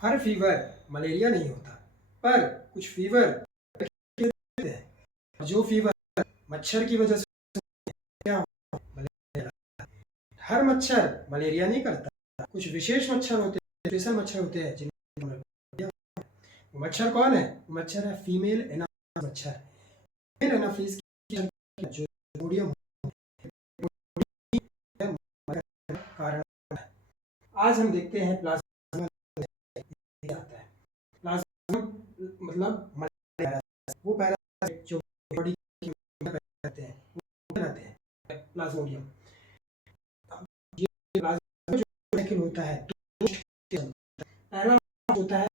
हर fever malaria नहीं होता, पर कुछ फीवर होते हैं। जो फीवर मच्छर की वजह से क्या होता है, मलेरिया। हर मच्छर मलेरिया नहीं करता, कुछ विशेष मच्छर होते हैं, स्पेशल मच्छर होते हैं जिनमें मलेरिया। वो मच्छर कौन है? वो मच्छर है फीमेल एनाफिस मच्छर। फीमेल एनाफिस की जो सोडियम कारण है। आज हम देखते हैं प्लाज्मा आता है। प्लाज्मा मतलब मलेरिया, वो पैरासाइट जो बॉडी के अंदर रहते हैं वो रहते हैं प्लाज्मोडियम। ये प्लाज्मा जो साइकिल होता है दो स्टेज होता है। पहला होता है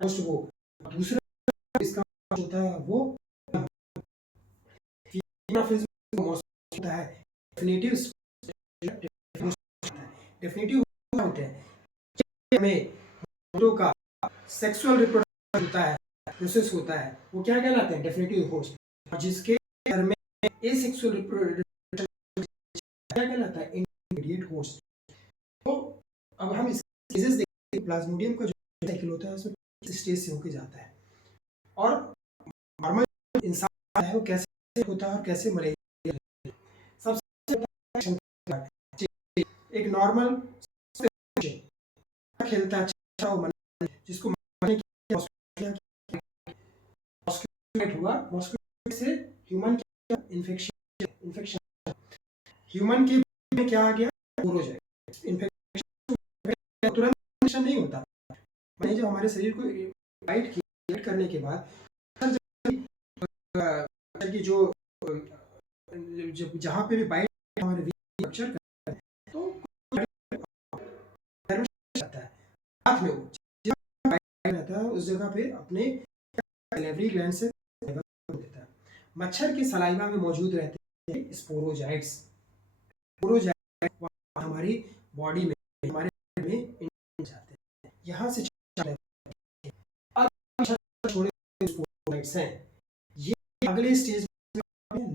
पोस्ट वो, दूसरा इसका होता है वो फेज होता है डेफिनेटिव। डेफिनेटिव होते हैं हमें मोटो का सेक्सुअल रिप्रोडक्शन होता है, प्रोसेस होता है, वो क्या कहलाते हैं? Definitive host. और जिसके घर में एसेक्सुअल रिप्रोडक्शन क्या कहलाता है? Intermediate host. तो अब हम इस स्टेजेस देखते हैं। प्लाज्मोडियम का जो साइकिल होता है उसमें किस स्टेज से होके जाता है, और नॉर्मल इंसान है वो कैसे होता है और कैसे मलेरिया। सबसे एक नॉर्मल खेलता है अच्छा जिसको मॉस्किटो हुआ, मॉस्किटो से ह्यूमन इन्फेक्शन ह्यूमन के में क्या आ गया? Sporozoites infection. तुरंत इन्फेक्शन नहीं होता, माने जब हमारे शरीर को बाइट करने के बाद की जो जहाँ पे भी बाइट हमारे कैप्चर करता है तो जाता है हाथ में, वो बाइट रहता है उस जगह पे अपने सैलिवरी ग्लैंड से देता है। मच्छर के सलाइवा में मौजूद रहते हैं स्पोरोजाइट्स। स्पोरोजाइट्स हमारी बॉडी में हमारे में जाते हैं, यहाँ से अब छोड़े स्पोरोजाइट्स हैं। ये अगले स्टेज में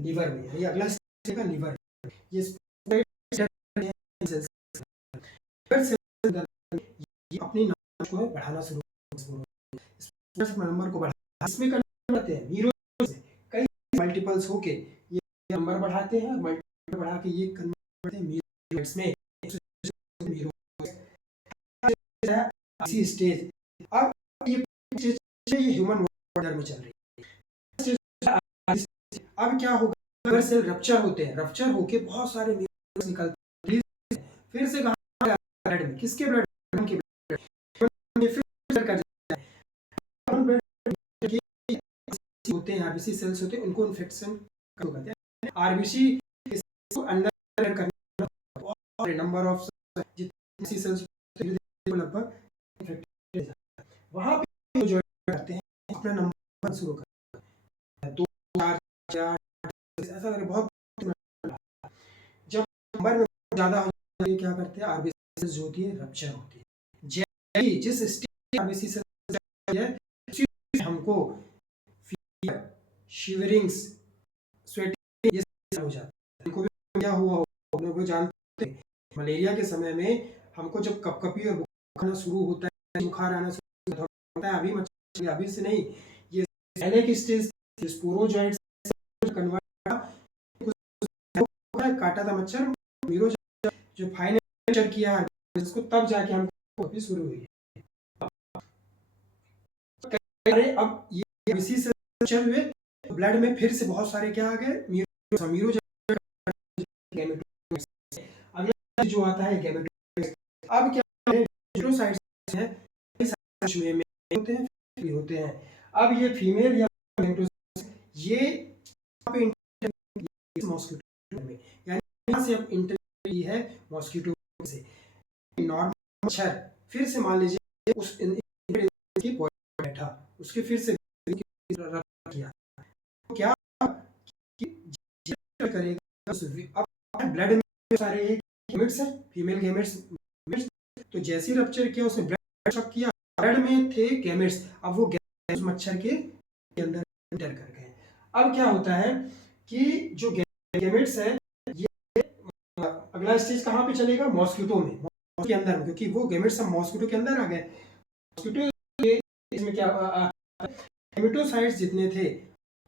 लीवर में है, ये अगला स्टेज का लीवर। ये ये अपनी नंबर को बढ़ाना शुरू नंबर को बढ़ा इसमें करते हैं मीरो से कई मल्टीपल्स होके ये नंबर बढ़ाते हैं, मल्टीपल बढ़ा के ये कन्वर्ट करते हैं मीरोइड्स में। मीरो इसी स्टेज अब ये स्टेज ये ह्यूमन ऑर्डर में चल रही है। अब क्या होगा? अगर सेल रप्चर होते हैं, रप्चर होके बहुत सारे न्यूरॉन्स निकलते हैं, फिर से कहां ब्लड में, किसके ब्लड के ब्लड में फिर का होते हैं आरबीसी सेल्स होते हैं, उनको इन्फेक्शन कहते हैं। आरबीसी को अंदर करना और नंबर ऑफ जितनी सेल्स लगभग इन्फेक्टेड वहां पे जो करते हैं अपना नंबर शुरू करते हैं 2 4 4 ऐसा करके बहुत जब नंबर में ज्यादा हो जाता है क्या करते हैं? आरबीसी सेल्स जो होती है रप्चर होती है। जैसे जिस स्टेज आरबीसी सेल्स है हमको फीवर, शिवरिंग्स, स्वेटिंग ये हो जाता है। इनको भी क्या हुआ हो लोग जानते हैं मलेरिया के समय में हमको जब कपकपी और बुखार शुरू होता है, बुखार आना शुरू होता है, अभी मच्छर अभी से नहीं, ये पहले की स्टेज स्पोरोजाइट्स कन्वर्ट काटा था मच्छर मीरो जो फाइनल किया इसको तब जाके हमको कॉपी शुरू हुई है। अब ये इसी से चल हुए ब्लड में फिर से बहुत सारे क्या आ गए? मीरो अगला जो आता है गैमेटोसाइट्स। अब क्या गैमेटोसाइट्स हैं में होते हैं होते हैं। अब ये फीमेल या ये मॉस्किटो में यानी यहाँ से अब इंटर है मॉस्किटो से नॉर्मल मच्छर फिर से मान लीजिए उस की बैठा उसके फिर से किया तो क्या करेगा? अब ब्लड में सारे गैमेट्स हैं, फीमेल गैमेट्स, तो जैसे रप्चर किया उसने ब्लड शॉक किया, ब्लड में थे गैमेट्स, अब वो गैमेट्स मच्छर के अंदर एंटर कर गए। अब क्या होता है कि जो गैमेट्स है ये अगला स्टेज कहाँ पे चलेगा? मॉस्किटो में। के अंदर, क्योंकि वो गैमेट्स सब मॉस्किटो के अंदर आ गए। मॉस्किटो के इसमें क्या गैमेटोसाइट्स जितने थे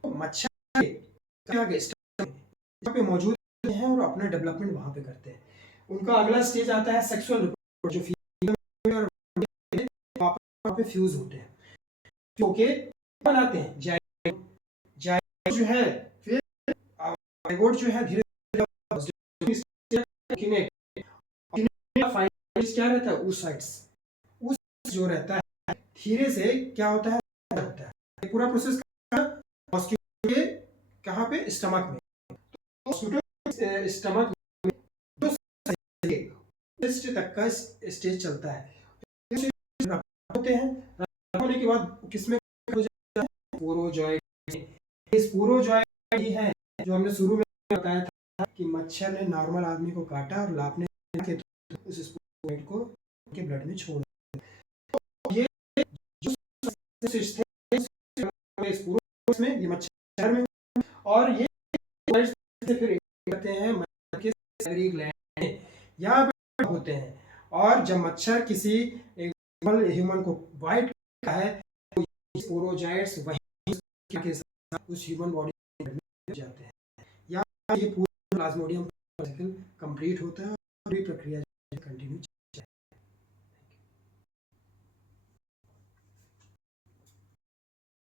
मच्छर के क्या आगे यहाँ पे मौजूद हैं और अपना डेवलपमेंट वहाँ पे करते हैं। उनका अगला स्टेज आता है सेक्सुअल रिप्रोडक्शन, जो फीमेल और वहाँ पे फ्यूज होते हैं, ओके बनाते हैं जाइगोट। जाइगोट जो है फिर जाइगोट जो है धीरे धीरे फाइनल क्या रहता है oocytes। उस जो रहता है धीरे से क्या होता है होता है ये पूरा प्रोसेस मॉस्किटो के कहाँ पे स्टमक में, मॉस्किटो स्टमक में दो स्टेज तक का स्टेज चलता है। होते हैं होने के बाद किसमें हो जाता है स्पोरोजॉइट। इस स्पोरोजॉइट ही है जो हमने शुरू में बताया था कि मच्छर ने नॉर्मल आदमी को काटा और लापने के तो उस स्पोरोजॉइट को उनके ब्लड में छोड़ दिया। ये जो स्पोरोजॉइट में ये मच्छर में और ये फिर करते हैं मच्छर के सैलरी ग्लैंड यहाँ पे होते हैं। और जब मच्छर किसी ह्यूमन को बाइट करता है तो स्पोरोजॉइट्स वहीं के साथ उस ह्यूमन बॉडी में जाते हैं। यहाँ ये पूरा प्लाज्मोडियम साइकिल कंप्लीट होता है और ये प्रक्रिया कंटिन्यू